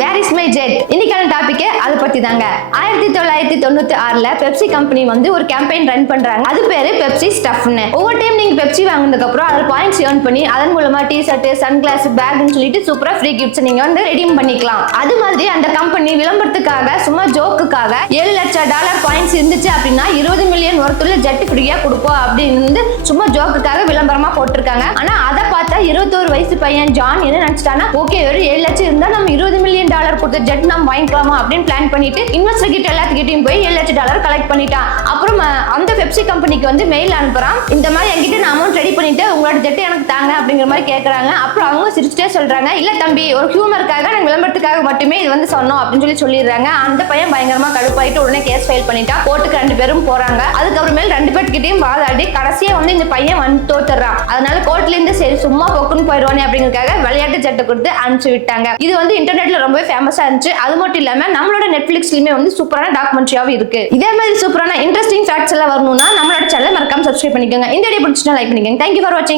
Where is my jet? இன்னைக்கான topic அதை பத்தி தாங்க. 1996ல பெப்சி கம்பெனி வந்து ஒரு கேம்பெயின் ரன் பண்றாங்க. அது பேரு பெப்சி ஸ்டஃப்னு. ஒவ்வொரு டைம் நீங்க பெப்சி வாங்குனதுக்கு அப்புறம் அதுல பாயிண்ட்ஸ் ஏர்ன் பண்ணி அதன் மூலமா டி-ஷர்ட், சன்கிளாஸ், பேக்னு சொல்லிட்டு சூப்பரா ஃப்ரீ கிஃப்ட்ஸ் நீங்க வந்து ரெடீம் பண்ணிக்கலாம். அது மாதிரி அந்த கம்பெனி விளம்பரத்துக்காக சும்மா ஜோக்குக்காக $7 லட்சம் பாயிண்ட்ஸ் இருந்துச்சு அப்படின்னா 20 மில்லியன் ஒர்த்துள்ள ஜெட் ஃப்ரீயா கொடுப்போம் அப்படின்னு சும்மா ஜோக்குக்காக விளம்பரமா போட்டிருக்காங்க. ஆனா அதை பார்த்தா 21 வயசு பையன் ஜான் என்ன நினைச்சிட்டானா, ஓகே ஒரு 7 லட்சம் இருந்தா நம்ம $20 மில்லியன் கொடுத்த ஜெட் நம்ம வாங்கிக்கலாமா அப்படின்னு பிளான் பண்ணிட்டு இன்வெஸ்டர் கிட்ட எல்லாத்துக்கிட்டையும் போய் $7 லட்சம் கலெக்ட் பண்ணிட்டான். அப்புறம் அந்த பெப்சி கம்பெனிக்கு வந்து மெயில் அனுப்புறான். இந்த மாதிரி என்கிட்ட நான் அமௌண்ட் ரெடி பண்ணிட்டு உங்களோட ஜெட் எனக்கு தாங்க அப்படிங்கிற மாதிரி கேட்கறாங்க. அப்புறம் அவங்க சிரிச்சுட்டே சொல்றாங்க, இல்ல தம்பி ஒரு ஹியூமருக்காக நாங்க விளம்பரத்துக்காக மட்டுமே இது வந்து சொன்னோம் அப்படின்னு சொல்லிடுறாங்க. அந்த பையன் பயங்கரமா கடுப்பாயிட்டு உடனே கேஸ் ஃபைல் பண்ணிட்டா. கோர்ட்டுக்கு 2 பேரும் போறாங்க. அதுக்கப்புறமேல் 2 பேர்கிட்டையும் வாதாடி கடைசியா வந்து இந்த பையன் வந்து தோத்துறான். அதனால கோர்ட்ல இருந்து சரி சும்மா போக்குன்னு போயிடுவானே அப்படிங்கிறதுக்காக விளையாட்டு ஜெட்டை கொடுத்து அனுப்பிச்சு விட்டாங்க. இது வந்து இன்டர்நெட்ல ரொம்பவே ஃபேமஸா இருந்துச்சு. அது மட்டும் இல்லாம நம்மளோட நெட்ஃபிளிக்ஸ்லயுமே வந்து சூப்பரான டாக்குமெண்ட்ரியாவும் இருக்கு. இதே மாதிரி சூப்பரான இன்ட்ரெஸ்டிங் ஃபேக்ட்ஸ் எல்லாம் வரணும்னா நம்மளோட சேனலை மறக்காம சப்ஸ்கிரைப் பண்ணிக்கோங்க. இந்த வீடியோ பிடிச்சிட்டா லைக் பண்ணிக்கோங்க. தேங்க்யூ ஃபார் வாட்சிங்.